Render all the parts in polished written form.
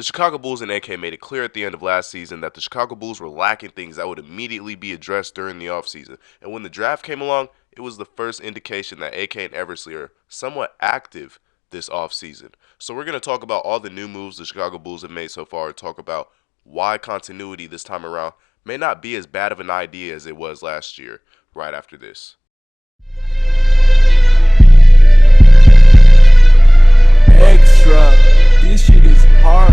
The Chicago Bulls and AK made it clear at the end of last season that the Chicago Bulls were lacking things that would immediately be addressed during the offseason. And when the draft came along, it was the first indication that AK and Eversley are somewhat active this offseason. So we're going to talk about all the new moves the Chicago Bulls have made so far and talk about why continuity this time around may not be as bad of an idea as it was last year right after this. Extra. This shit is hard.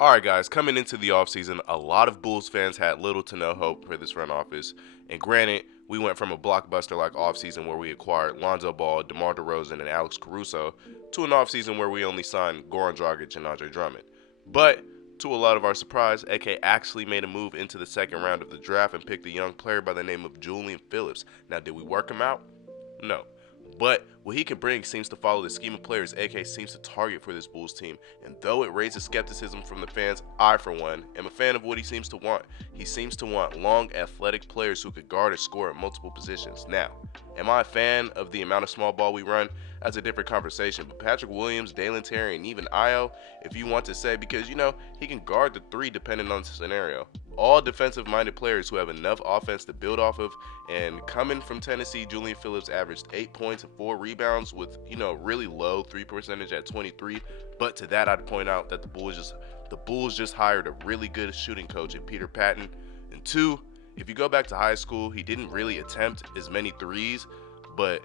Alright, guys, coming into the offseason, a lot of Bulls fans had little to no hope for this front office. And granted, we went from a blockbuster like offseason where we acquired Lonzo Ball, DeMar DeRozan, and Alex Caruso to an offseason where we only signed Goran Dragic and Andre Drummond. But to a lot of our surprise, AK actually made a move into the second round of the draft and picked a young player by the name of Julian Phillips. Now, did we work him out? No. But what he can bring seems to follow the scheme of players AK seems to target for this Bulls team, and though it raises skepticism from the fans, I, for one, am a fan of what he seems to want. He seems to want long, athletic players who could guard and score at multiple positions. Now, am I a fan of the amount of small ball we run? That's a different conversation, but Patrick Williams, Dalen Terry, and even Ayo, if you want to say, because, he can guard the three depending on the scenario. All defensive-minded players who have enough offense to build off of, and coming from Tennessee, Julian Phillips averaged 8 points and 4 rebounds with, really low 3 percentage at 23. But to that, I'd point out that the Bulls just hired a really good shooting coach in Peter Patton. And two, if you go back to high school, he didn't really attempt as many threes, but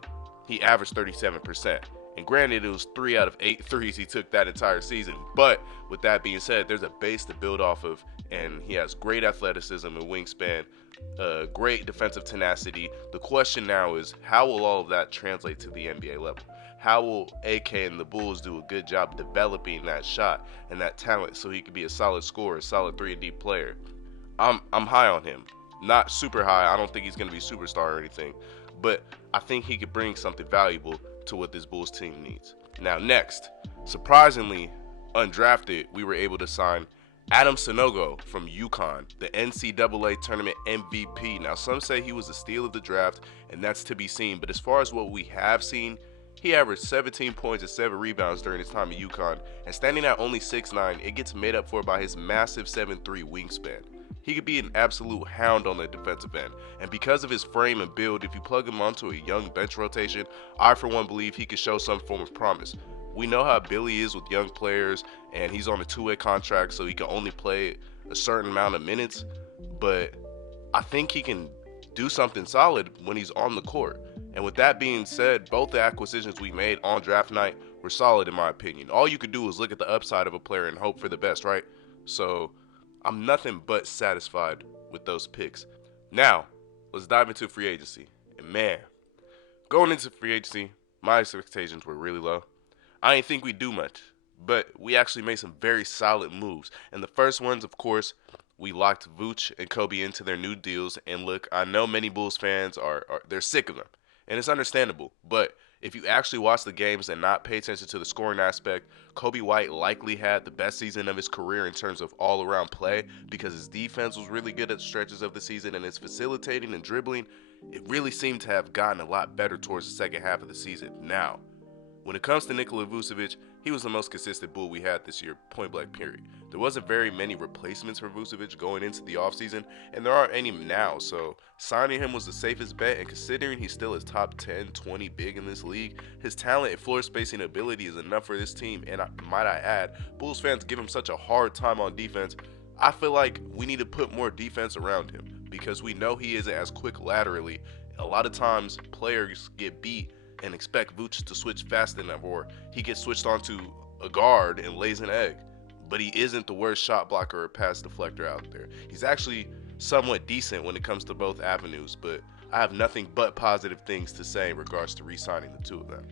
he averaged 37%. And granted, it was 3 out of 8 threes he took that entire season. But with that being said, there's a base to build off of, and he has great athleticism and wingspan, great defensive tenacity. The question now is, how will all of that translate to the NBA level? How will AK and the Bulls do a good job developing that shot and that talent so he can be a solid scorer, a solid 3-and-D player? I'm high on him. Not super high. I don't think he's going to be a superstar or anything. But I think he could bring something valuable to what this Bulls team needs. Now, next, surprisingly, undrafted, we were able to sign Adam Sanogo from UConn, the NCAA tournament MVP. Now, some say he was a steal of the draft, and that's to be seen. But as far as what we have seen, he averaged 17 points and 7 rebounds during his time at UConn. And standing at only 6'9", it gets made up for by his massive 7'3" wingspan. He could be an absolute hound on the defensive end. And because of his frame and build, if you plug him onto a young bench rotation, I for one believe he could show some form of promise. We know how Billy is with young players, and he's on a 2-way contract, so he can only play a certain amount of minutes. But I think he can do something solid when he's on the court. And with that being said, both the acquisitions we made on draft night were solid in my opinion. All you could do is look at the upside of a player and hope for the best, right? So I'm nothing but satisfied with those picks. Now, let's dive into free agency. And man, going into free agency, my expectations were really low. I didn't think we'd do much, but we actually made some very solid moves. And the first ones, of course, we locked Vooch and Kobe into their new deals. And look, I know many Bulls fans they're sick of them, and it's understandable. But if you actually watch the games and not pay attention to the scoring aspect, Kobe White likely had the best season of his career in terms of all-around play because his defense was really good at stretches of the season, and his facilitating and dribbling, it really seemed to have gotten a lot better towards the second half of the season. Now, when it comes to Nikola Vucevic, he was the most consistent Bull we had this year, point blank period. There wasn't very many replacements for Vucevic going into the offseason, and there aren't any now, so signing him was the safest bet, and considering he still is top 10, 20 big in this league, his talent and floor spacing ability is enough for this team, and might I add, Bulls fans give him such a hard time on defense. I feel like we need to put more defense around him, because we know he isn't as quick laterally. A lot of times, players get beat and expect Vooch to switch fast enough, or he gets switched onto a guard and lays an egg. But he isn't the worst shot blocker or pass deflector out there. He's actually somewhat decent when it comes to both avenues, but I have nothing but positive things to say in regards to re-signing the two of them.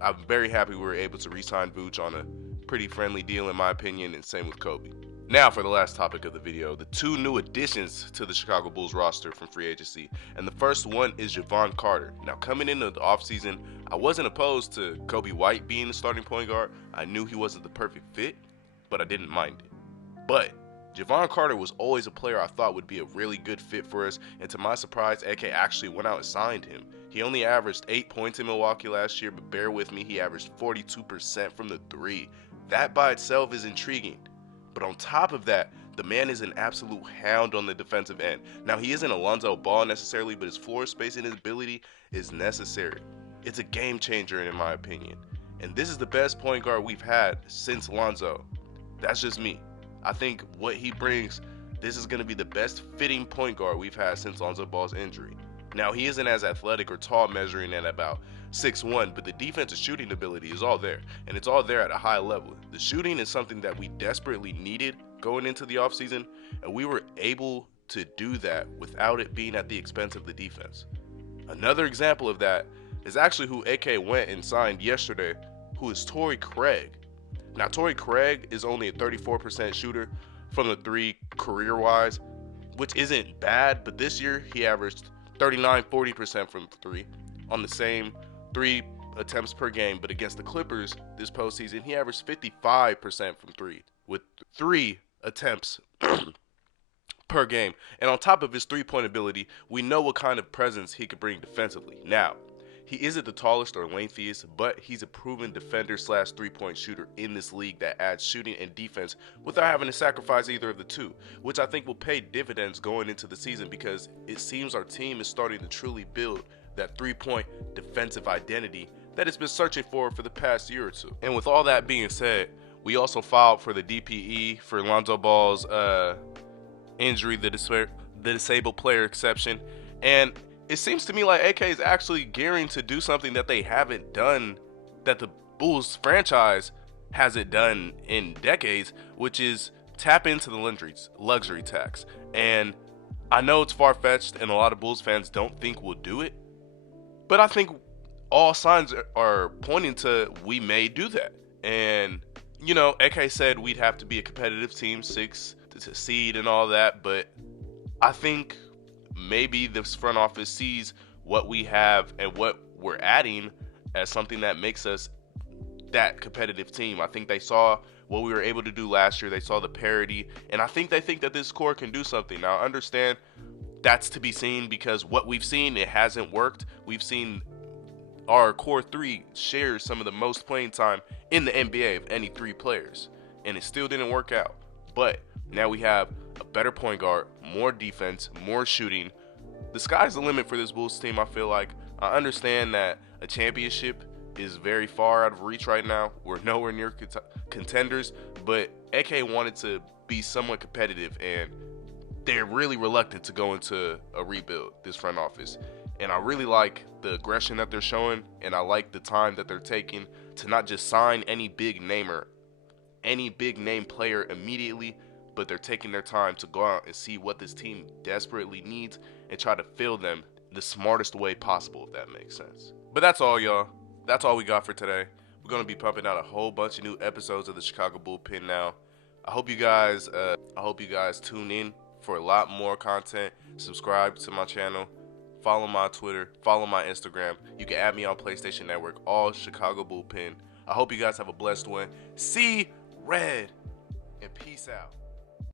I'm very happy we were able to re-sign Vooch on a pretty friendly deal in my opinion, and same with Kobe. Now for the last topic of the video, the two new additions to the Chicago Bulls roster from free agency. And the first one is Jevon Carter. Now coming into the offseason, I wasn't opposed to Kobe White being the starting point guard. I knew he wasn't the perfect fit, but I didn't mind it. But Jevon Carter was always a player I thought would be a really good fit for us, and to my surprise, AK actually went out and signed him. He only averaged 8 points in Milwaukee last year, but bear with me, he averaged 42% from the three. That by itself is intriguing. But on top of that, the man is an absolute hound on the defensive end. Now, he isn't Alonzo Ball necessarily, but his floor spacing and his ability is necessary. It's a game changer in my opinion. And this is the best point guard we've had since Lonzo. That's just me. I think what he brings, this is going to be the best fitting point guard we've had since Lonzo Ball's injury. Now, he isn't as athletic or tall, measuring at about 6'1", but the defensive shooting ability is all there, and it's all there at a high level. The shooting is something that we desperately needed going into the offseason, and we were able to do that without it being at the expense of the defense. Another example of that is actually who AK went and signed yesterday, who is Torrey Craig. Now, Torrey Craig is only a 34% shooter from the three career-wise, which isn't bad, but this year he averaged 39-40% from three on the same 3 attempts per game. But against the Clippers this postseason, he averaged 55% from three with 3 attempts per game. And on top of his three-point ability, we know what kind of presence he could bring defensively. Now, he isn't the tallest or lengthiest, but he's a proven defender slash three-point shooter in this league that adds shooting and defense without having to sacrifice either of the two, which I think will pay dividends going into the season because it seems our team is starting to truly build that three-point defensive identity that it's been searching for the past year or two. And with all that being said, we also filed for the DPE for Lonzo Ball's injury, the disabled player exception, and it seems to me like AK is actually gearing to do something that they haven't done, that the Bulls franchise hasn't done in decades, which is tap into the luxury tax. And I know it's far-fetched and a lot of Bulls fans don't think we'll do it, but I think all signs are pointing to we may do that. And, you know, AK said we'd have to be a competitive team, 6 to seed and all that, but I think maybe this front office sees what we have and what we're adding as something that makes us that competitive team. I think they saw what we were able to do last year. They saw the parity, and I think they think that this core can do something. Now, I understand that's to be seen because what we've seen, it hasn't worked. We've seen our core 3 share some of the most playing time in the NBA of any 3 players, and it still didn't work out. But now we have a better point guard, more defense, more shooting. The sky's the limit for this Bulls team, I feel like. I understand that a championship is very far out of reach right now. We're nowhere near contenders, but AK wanted to be somewhat competitive, and they're really reluctant to go into a rebuild, this front office. And I really like the aggression that they're showing, and I like the time that they're taking to not just sign any big name player immediately, but they're taking their time to go out and see what this team desperately needs and try to fill them the smartest way possible, if that makes sense. But that's all, y'all. That's all we got for today. We're going to be pumping out a whole bunch of new episodes of the Chicago Bullpen now. I hope you guys tune in for a lot more content. Subscribe to my channel. Follow my Twitter. Follow my Instagram. You can add me on PlayStation Network, all Chicago Bullpen. I hope you guys have a blessed one. See red, and peace out.